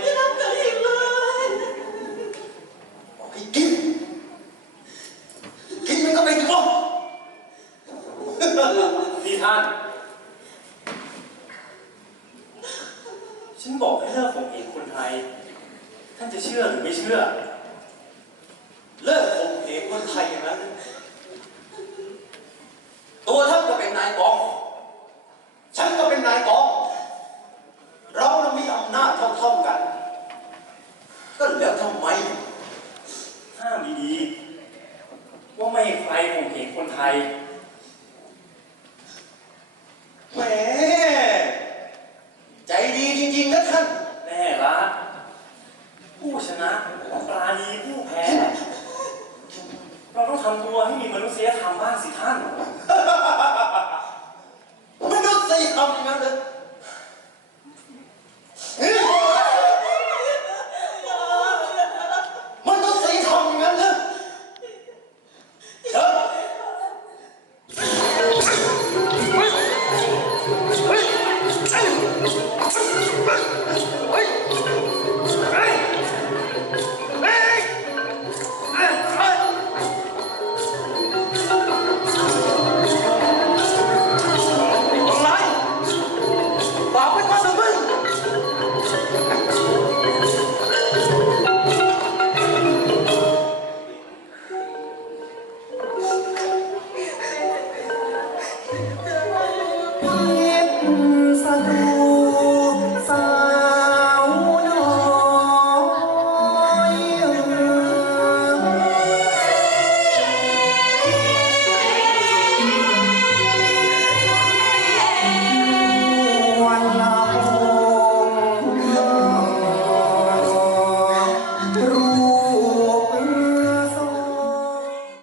ไม่ทำกับเองเลยบอกให้กิน กินมันก็ไม่ถูกนี่ท่าน ฉันบอกให้เลิกผมเหงคนไทย ท่านจะเชื่อหรือไม่เชื่อ เลิกผมเหงคนไทยอย่างนั้น ตัวท่านก็เป็นนายกอง ก็แล้วทำไมห้ามดีๆ ว่าไม่ให้ใครข่มเหงคนไทย แหม ใจดีจริงๆนะท่าน แน่ละผู้ชนะปราณีผู้แพ้ เราต้องทำตัวให้มีมนุษยธรรมบ้างสิท่าน ฝากไ